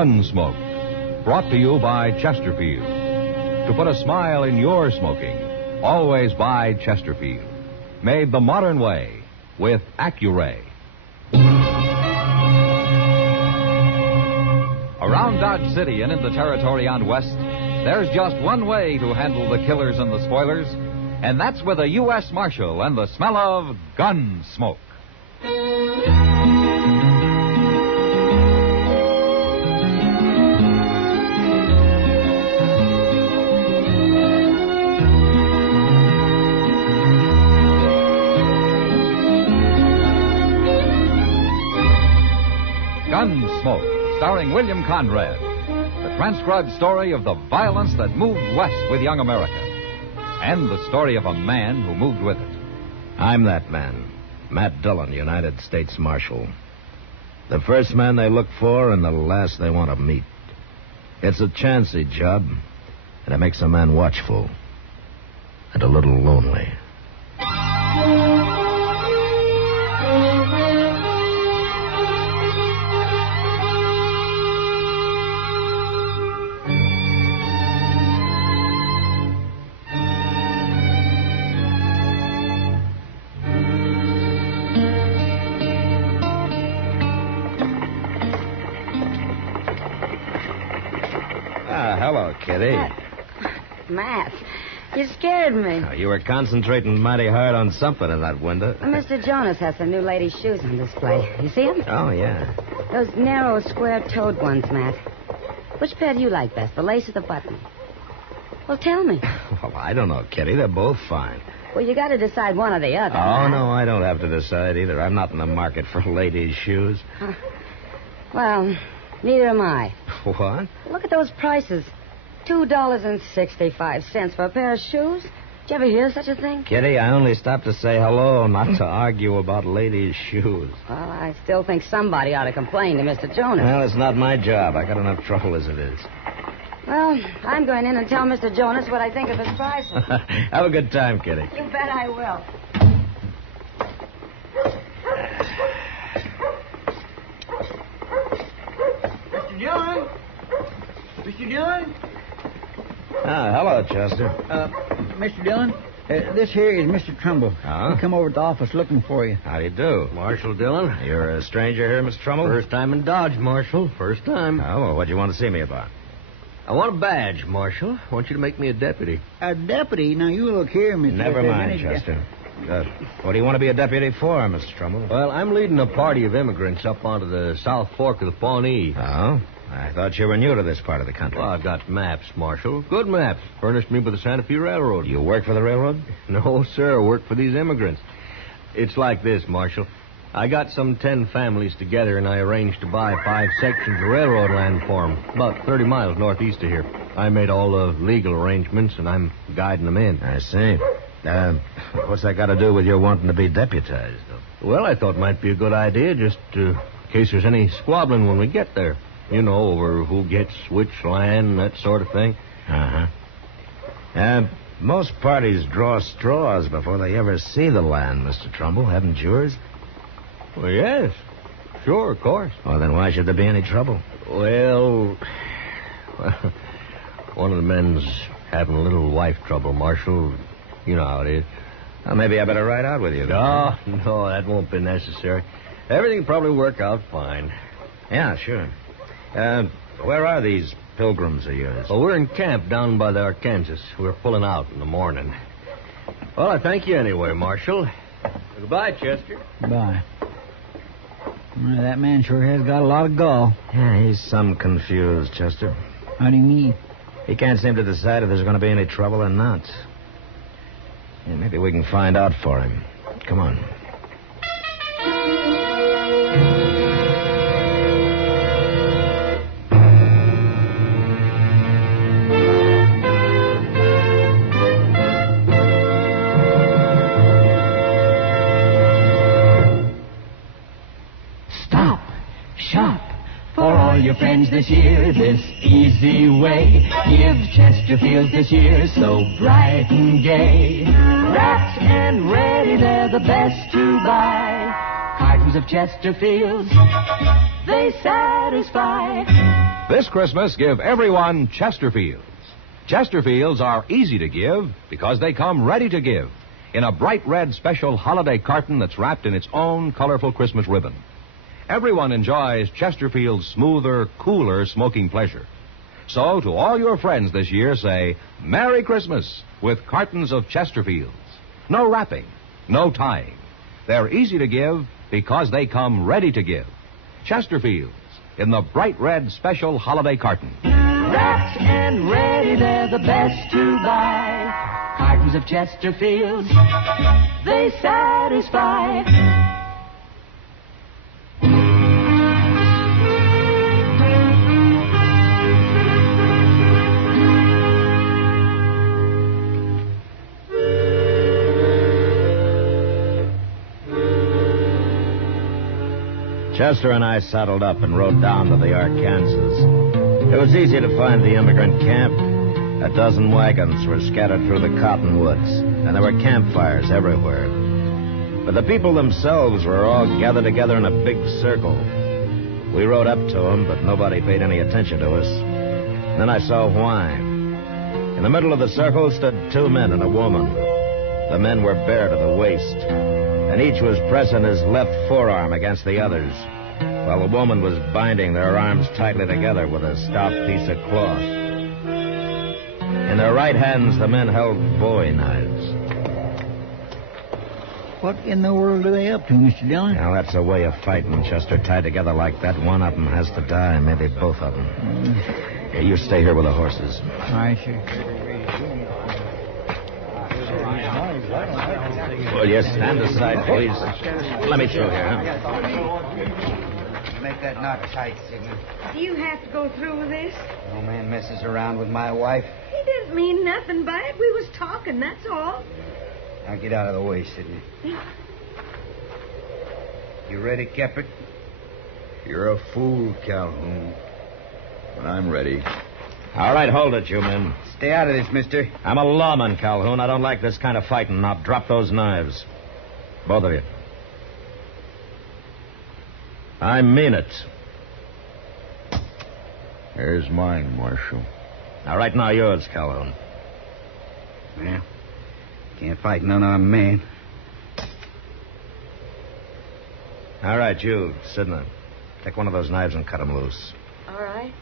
Gunsmoke, brought to you by Chesterfield. To put a smile in your smoking, always buy Chesterfield. Made the modern way with Accuray. Around Dodge City and in the territory on West, there's just one way to handle the killers and the spoilers, and that's with a U.S. Marshal and the smell of Gunsmoke. Gunsmoke, starring William Conrad. The transcribed story of the violence that moved west with young America. And the story of a man who moved with it. I'm that man, Matt Dillon, United States Marshal. The first man they look for and the last they want to meet. It's a chancy job, and it makes a man watchful and a little lonely. Hello, Kitty. Matt, you scared me. Oh, you were concentrating mighty hard on something in that window. Mr. Jonas has some new ladies' shoes on display. You see them? Oh, yeah. Those narrow, square-toed ones, Matt. Which pair do you like best, the lace or the button? Well, tell me. Well, I don't know, Kitty. They're both fine. Well, you got to decide one or the other. Oh, Matt. no, I don't have to decide either. I'm not in the market for ladies' shoes. Well, neither am I. What? Look at those prices. $2.65 for a pair of shoes. Did you ever hear such a thing? Kitty, I only stopped to say hello, not to argue about ladies' shoes. Well, I still think somebody ought to complain to Mr. Jonas. Well, it's not my job. I got enough trouble as it is. Well, I'm going in and tell Mr. Jonas what I think of his prices. Have a good time, Kitty. You bet I will. Mr. Dillon? Mr. Dillon? Ah, hello, Chester. Mr. Dillon, this here is Mr. Trumbull. Huh? He come over to the office looking for you. How do you do? Marshal Dillon. You're a stranger here, Mr. Trumbull? First time in Dodge, Marshal. First time. Oh, well, what do you want to see me about? I want a badge, Marshal. I want you to make me a deputy. A deputy? Now, you look here, Mr. Never If there's mind, any- Chester. What do you want to be a deputy for, Mr. Trumbull? Well, I'm leading a party of immigrants up onto the South Fork of the Pawnee. Oh? I thought you were new to this part of the country. Well, I've got maps, Marshal. Good maps. Furnished me by the Santa Fe Railroad. You work for the railroad? No, sir. I work for these immigrants. It's like this, Marshal. I got some 10 families together, and I arranged to buy 5 sections of railroad land for them, about 30 miles northeast of here. I made all the legal arrangements, and I'm guiding them in. I see. What's that got to do with your wanting to be deputized, though? Well, I thought it might be a good idea, just in case there's any squabbling when we get there. You know, over who gets which land, that sort of thing. Uh-huh. Most parties draw straws before they ever see the land, Mr. Trumbull. Haven't yours? Well, yes. Sure, of course. Well, then why should there be any trouble? Well, one of the men's having a little wife trouble, Marshal. You know how it is. Well, maybe I better ride out with you. No, that won't be necessary. Everything will probably work out fine. Yeah, sure. Where are these pilgrims of yours? Well, we're in camp down by the Arkansas. We're pulling out in the morning. Well, I thank you anyway, Marshal. Goodbye, Chester. Bye. Well, that man sure has got a lot of gall. Yeah, he's some confused, Chester. How do you mean? He can't seem to decide if there's going to be any trouble or not. Yeah, maybe we can find out for him. Come on. Your friends this year, this easy way. Give Chesterfield this year so bright and gay. Wrapped and ready, they're the best to buy. Carton Cartons of Chesterfields, they satisfy. This Christmas, give everyone Chesterfields. Chesterfields are easy to give because they come ready to give in a bright red special holiday carton that's wrapped in its own colorful Christmas ribbon. Everyone enjoys Chesterfield's smoother, cooler smoking pleasure. So, to all your friends this year, say, Merry Christmas with cartons of Chesterfields. No wrapping, no tying. They're easy to give because they come ready to give. Chesterfields in the bright red special holiday carton. Wrapped and ready, they're the best to buy. Cartons of Chesterfields, they satisfy. Chester and I saddled up and rode down to the Arkansas. It was easy to find the immigrant camp. A dozen wagons were scattered through the cottonwoods, and there were campfires everywhere. But the people themselves were all gathered together in a big circle. We rode up to them, but nobody paid any attention to us. Then I saw why. In the middle of the circle stood two men and a woman. The men were bare to the waist, and each was pressing his left forearm against the other's, while the woman was binding their arms tightly together with a stout piece of cloth. In their right hands, the men held bowie knives. What in the world are they up to, Mr. Dillon? Now, that's a way of fighting, Chester. Tied together like that, one of them has to die, maybe both of them. Here, you stay here with the horses. All right, sir. Well, yes, stand aside, please. Let me through here, huh? Make that knot tight, Sigmund. Do you have to go through with this? No man messes around with my wife. He didn't mean nothing by it. We was talking, that's all. Now get out of the way, Sidney. You ready, Keppert? You're a fool, Calhoun. But I'm ready. All right, hold it, you men. Stay out of this, mister. I'm a lawman, Calhoun. I don't like this kind of fighting. Now drop those knives. Both of you. I mean it. Here's mine, Marshal. All right, now yours, Calhoun. Well, can't fight an unarmed man. All right, you, Sidney. Take one of those knives and cut them loose. All right.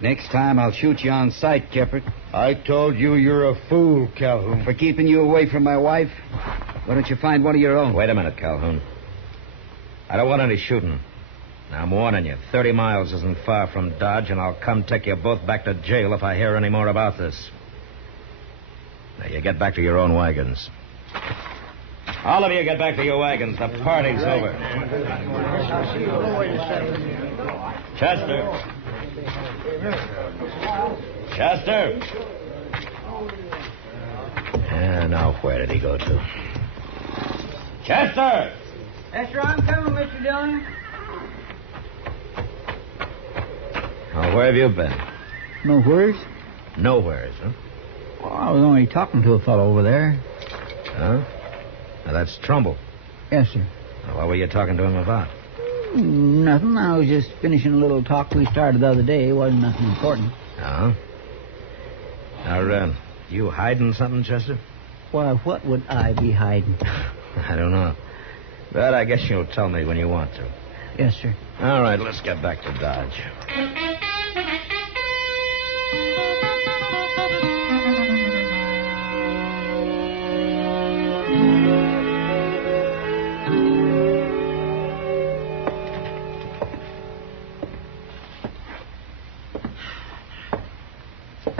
Next time, I'll shoot you on sight, Keppert. I told you you're a fool, Calhoun. For keeping you away from my wife? Why don't you find one of your own? Wait a minute, Calhoun. I don't want any shooting. Now, I'm warning you. 30 miles isn't far from Dodge, and I'll come take you both back to jail if I hear any more about this. Now, you get back to your own wagons. All of you get back to your wagons. The party's over. Chester. Chester. And now, where did he go to? Chester! Yes, sir, I'm coming, Mr. Dillon. Oh, where have you been? Nowheres? Nowheres, huh? Well, I was only talking to a fellow over there. Huh? Now, that's Trumbull. Yes, sir. Now, what were you talking to him about? Nothing. I was just finishing a little talk we started the other day. It wasn't nothing important. Oh? Now, you hiding something, Chester? Why, what would I be hiding? I don't know. But I guess you'll tell me when you want to. Yes, sir. All right, let's get back to Dodge.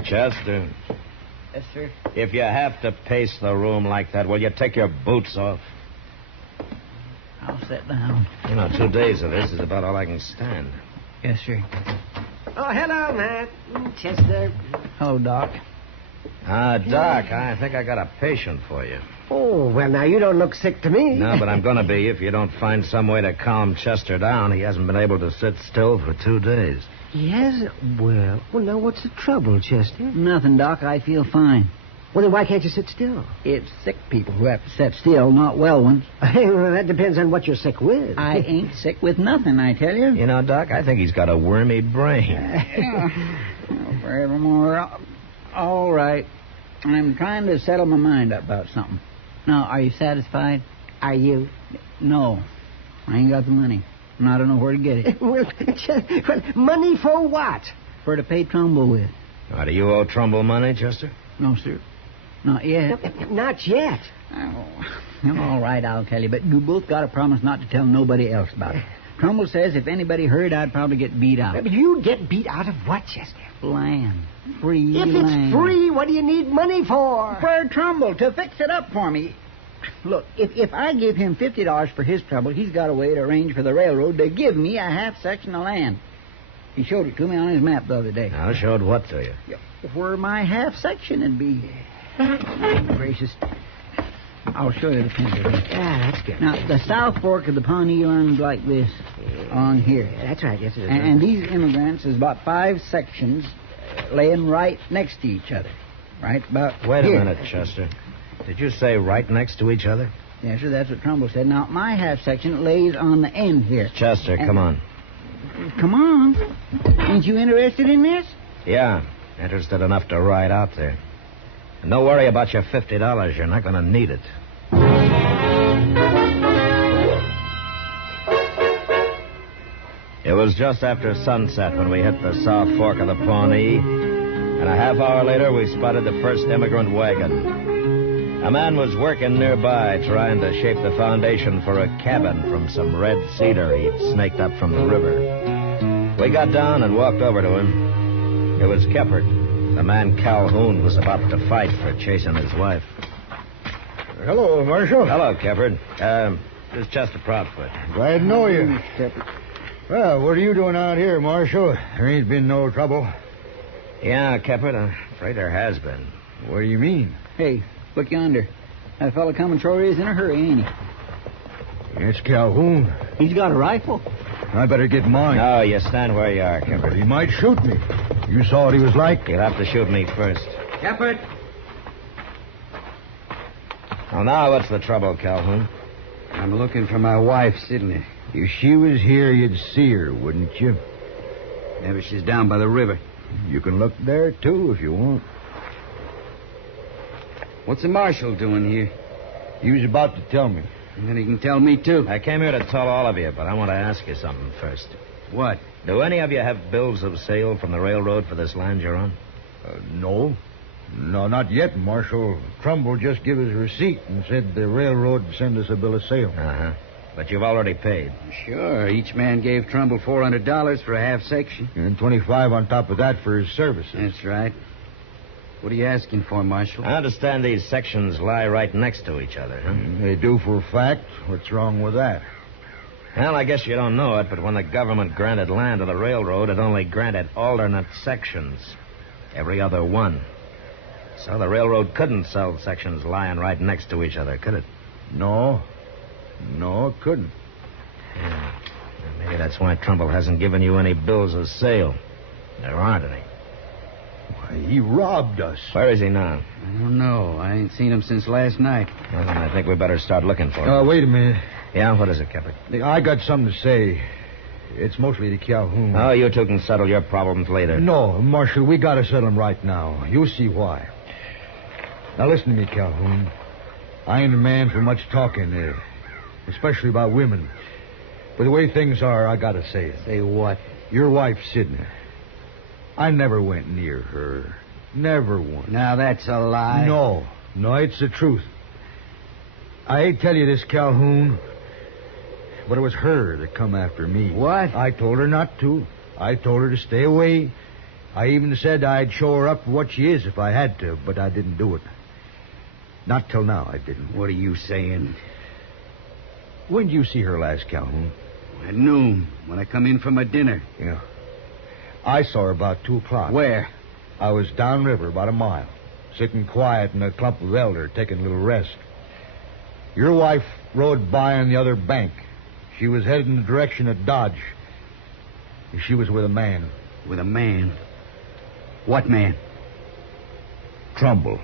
Chester. Yes, sir. If you have to pace the room like that, will you take your boots off? I'll sit down. 2 days of this is about all I can stand. Yes, sir. Oh, hello, Matt. Chester. Hello, Doc. Doc, I think I got a patient for you. Oh, well, now, you don't look sick to me. No, but I'm going to be if you don't find some way to calm Chester down. He hasn't been able to sit still for 2 days. Yes? Well, now, what's the trouble, Chester? Nothing, Doc. I feel fine. Well, then why can't you sit still? It's sick people who have to sit still, not well ones. Well, that depends on what you're sick with. I ain't sick with nothing, I tell you. You know, Doc, I think he's got a wormy brain. Oh, forevermore. All right. I'm trying to settle my mind up about something. Now, are you satisfied? Are you? No. I ain't got the money. And I don't know where to get it. Well, money for what? For to pay Trumbull with. Now, do you owe Trumbull money, Chester? No, sir. Not yet. Not yet. Oh, all right, I'll tell you. But you both got to promise not to tell nobody else about it. Trumbull says if anybody heard, I'd probably get beat out. But you get beat out of what, Chester? Land. Free If land. it's free, what do you need money for? For Trumbull, to fix it up for me. Look, if I give him $50 for his trouble, he's got a way to arrange for the railroad to give me a half section of land. He showed it to me on his map the other day. I showed what to you? Where my half section would be. Gracious. I'll show you the picture. Yeah, that's good. Now, the South Fork of the Pawnee runs like this on here. That's right, yes, it is. And these immigrants is about 5 sections laying right next to each other. Right about Wait here. a minute, Chester. Did you say right next to each other? Yes, sir, that's what Trumbull said. Now, my half section lays on the end here. Chester, come on. Come on. Ain't you interested in this? Yeah, interested enough to ride out there. And don't worry about your $50. You're not going to need it. It was just after sunset when we hit the South Fork of the Pawnee, and a half hour later we spotted the first immigrant wagon. A man was working nearby trying to shape the foundation for a cabin from some red cedar he'd snaked up from the river. We got down and walked over to him. It was Keppert. The man Calhoun was about to fight for chasing his wife. Hello, Marshal. Hello, Keppert. This is Chester Proudfoot. Glad to know you. Well, what are you doing out here, Marshal? There ain't been no trouble. Yeah, Keppert, I'm afraid there has been. What do you mean? Hey, look yonder. That fella coming sure is in a hurry, ain't he? It's Calhoun. He's got a rifle. I better get mine. No, you stand where you are, But Keppert. he might shoot me. You saw what he was like? You'll have to shoot me first. Keppert. Well, now what's the trouble, Calhoun? I'm looking for my wife, Sidney. If she was here, you'd see her, wouldn't you? Maybe she's down by the river. You can look there, too, if you want. What's the marshal doing here? He was about to tell me. And then he can tell me, too. I came here to tell all of you, but I want to ask you something first. What? Do any of you have bills of sale from the railroad for this land you're on? No. No, not yet, Marshal. Trumbull just gave us a receipt and said the railroad would send us a bill of sale. Uh-huh. But you've already paid. Sure. Each man gave Trumbull $400 for a half section. And 25 on top of that for his services. That's right. What are you asking for, Marshal? I understand these sections lie right next to each other, huh? They do for a fact. What's wrong with that? Well, I guess you don't know it, but when the government granted land to the railroad, it only granted alternate sections. Every other one. So the railroad couldn't sell sections lying right next to each other, could it? No. No, it couldn't. Yeah. Maybe that's why Trumbull hasn't given you any bills of sale. There aren't any. Why, he robbed us. Where is he now? I don't know. I ain't seen him since last night. Well, then I think we better start looking for him. Wait a minute. Yeah, what is it, Keppert? I got something to say. It's mostly to Calhoun. Oh, you two can settle your problems later. No, Marshal, we got to settle them right now. You'll see why. Now, listen to me, Calhoun. I ain't a man for much talking, especially about women. But the way things are, I got to say it. Say what? Your wife, Sidney. I never went near her. Never once. Now, that's a lie. No, it's the truth. I hate to tell you this, Calhoun, but it was her that come after me. What? I told her not to. I told her to stay away. I even said I'd show her up for what she is if I had to, but I didn't do it. Not till now, I didn't. What are you saying? When did you see her last, Calhoun? At noon, when I come in from my dinner. Yeah. I saw her about 2 o'clock. Where? I was downriver about a mile, sitting quiet in a clump of elder, taking a little rest. Your wife rode by on the other bank. She was headed in the direction of Dodge. She was with a man. With a man? What man? Trumbull.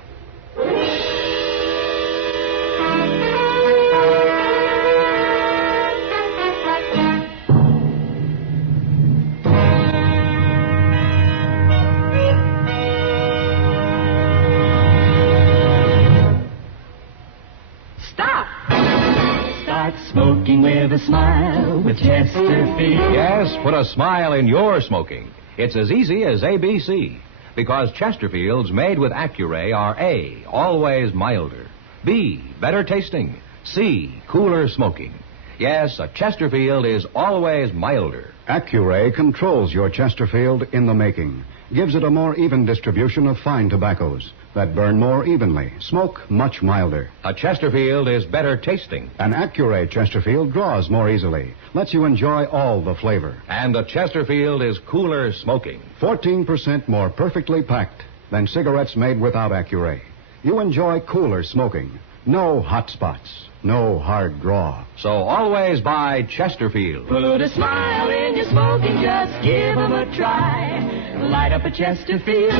a smile with Chesterfield. Yes, put a smile in your smoking. It's as easy as ABC. Because Chesterfields made with Accuray are A, always milder. B, better tasting. C, cooler smoking. Yes, a Chesterfield is always milder. Accuray controls your Chesterfield in the making. Gives it a more even distribution of fine tobaccos that burn more evenly, smoke much milder. A Chesterfield is better tasting. An Accuray Chesterfield draws more easily, lets you enjoy all the flavor. And a Chesterfield is cooler smoking. 14% more perfectly packed than cigarettes made without Accuray. You enjoy cooler smoking. No hot spots. No hard draw. So always buy Chesterfield. Put a smile in your smoking, just give 'em a try. Light up a Chesterfield,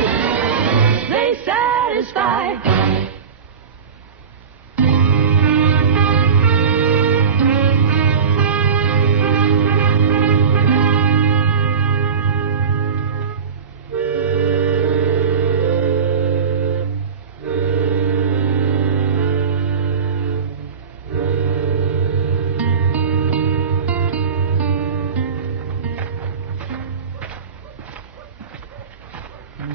they satisfy.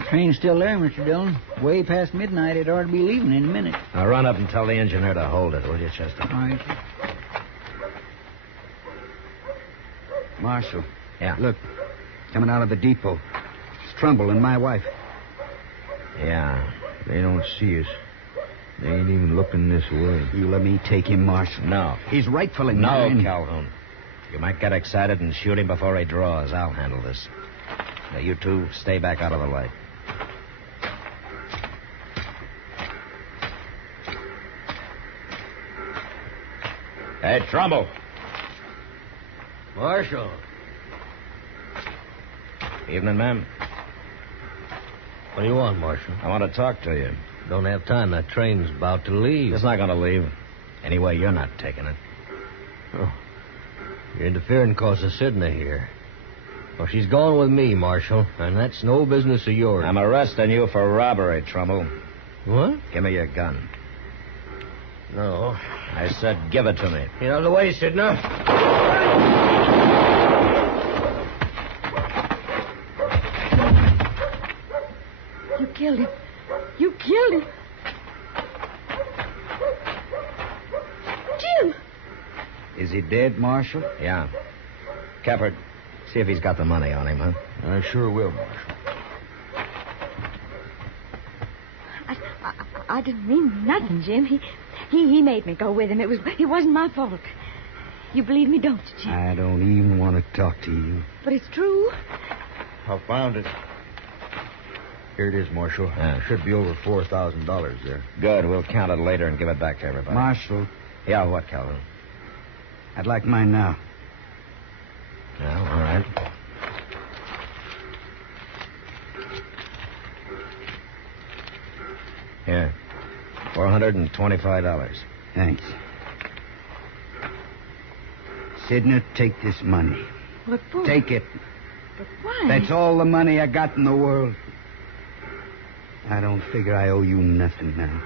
Train's still there, Mr. Dillon. Way past midnight. It ought to be leaving in a minute. Now run up and tell the engineer to hold it, will you, Chester? All right. Marshal. Yeah. Look, coming out of the depot. It's Trumbull and my wife. Yeah. They don't see us. They ain't even looking this way. You let me take him, Marshal. No. He's rightfully No, mine. Calhoun. You might get excited and shoot him before he draws. I'll handle this. Now, you two, stay back out of the light. Hey, Trumbull. Marshal. Evening, ma'am. What do you want, Marshal? I want to talk to you. Don't have time. That train's about to leave. It's not going to leave. Anyway, you're not taking it. Oh. You're interfering because of Sidney here. Well, she's going with me, Marshal, and that's no business of yours. I'm arresting you for robbery, Trumbull. What? Give me your gun. No. I said give it to me. Get out of the way, Sidney. You killed him. You killed him. Jim! Is he dead, Marshal? Yeah. Kefford, see if he's got the money on him, huh? I sure will, Marshal. I didn't mean nothing, Jim. He made me go with him. It wasn't my fault. You believe me, don't you, Jim? I don't even want to talk to you. But it's true. I found it. Here it is, Marshal. Yeah. Should be over $4,000 there. Good. We'll count it later and give it back to everybody. Marshal, Yeah, what, Calvin? I'd like mine now. Yeah, all right. Here. $425. Thanks. Sidney, take this money. What for? Take it. But why? That's all the money I got in the world. I don't figure I owe you nothing now.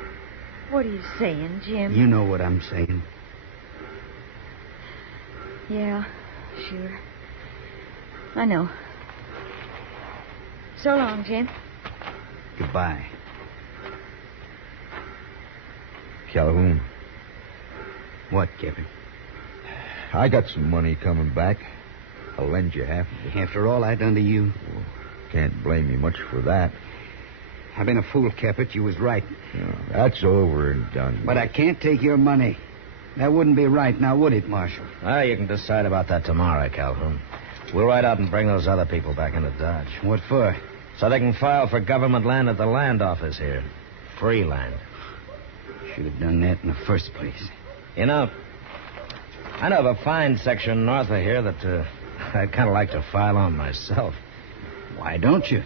What are you saying, Jim? You know what I'm saying. Yeah, sure. I know. So long, Jim. Goodbye. Calhoun, What, Kevin? I got some money coming back. I'll lend you half of it. After all I done to you, Can't blame you much for that. I've been a fool, Caput. You was right. That's over and done. But I can't take your money. That wouldn't be right, now would it, Marshal? You can decide about that tomorrow, Calhoun. We'll ride out and bring those other people back into Dodge. What for? So they can file for government land at the land office here. Free land. Should have done that in the first place. You know, I know of a fine section north of here that I'd kind of like to file on myself. Why don't you?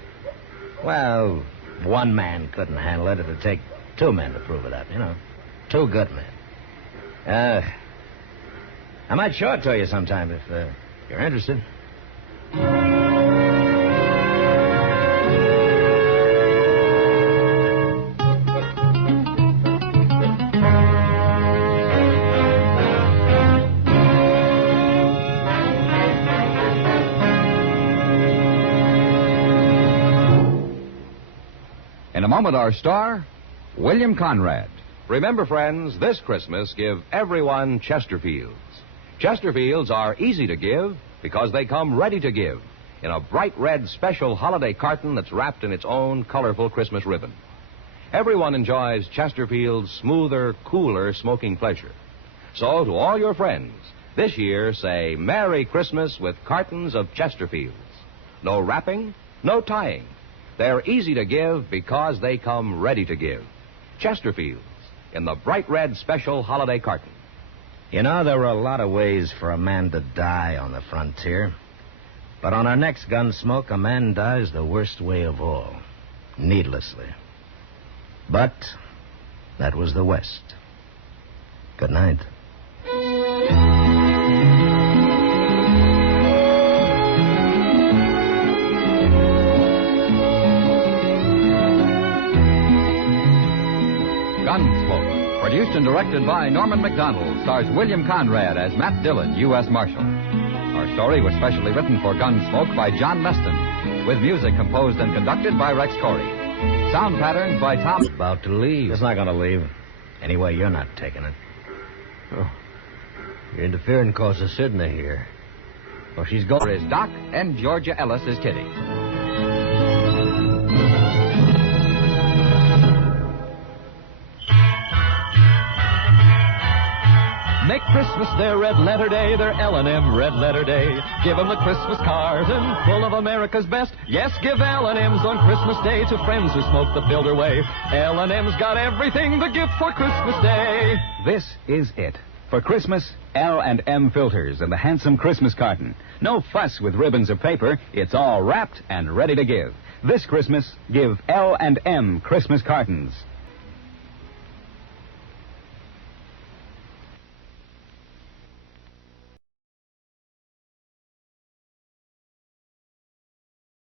Well, one man couldn't handle it. It'd take two men to prove it up, you know. Two good men. I might show it to you sometime if you're interested. a moment, our star, William Conrad. Remember, friends, this Christmas, give everyone Chesterfields. Chesterfields are easy to give because they come ready to give in a bright red special holiday carton that's wrapped in its own colorful Christmas ribbon. Everyone enjoys Chesterfield's smoother, cooler smoking pleasure. So, to all your friends, this year say Merry Christmas with cartons of Chesterfields. No wrapping, no tying. They're easy to give because they come ready to give. Chesterfields in the bright red special holiday carton. You know, there were a lot of ways for a man to die on the frontier. But on our next Gunsmoke, a man dies the worst way of all, needlessly. But that was the West. Good night. Gunsmoke, produced and directed by Norman Macdonnell, stars William Conrad as Matt Dillon, U.S. Marshal. Our story was specially written for Gunsmoke by John Meston, with music composed and conducted by Rex Corey. Sound patterns by Tom. About to leave. It's not going to leave. Anyway, you're not taking it. Oh, you're interfering cause of Sidney here. Oh, she's going. Is Doc and Georgia Ellis is Kitty. Make Christmas their red letter day, their L&M red letter day. Give them the Christmas carton full of America's best. Yes, give L&M's on Christmas Day to friends who smoke the builder way. L&M's got everything the gift for Christmas Day. This is it. For Christmas, L&M filters and the handsome Christmas carton. No fuss with ribbons or paper. It's all wrapped and ready to give. This Christmas, give L&M Christmas cartons.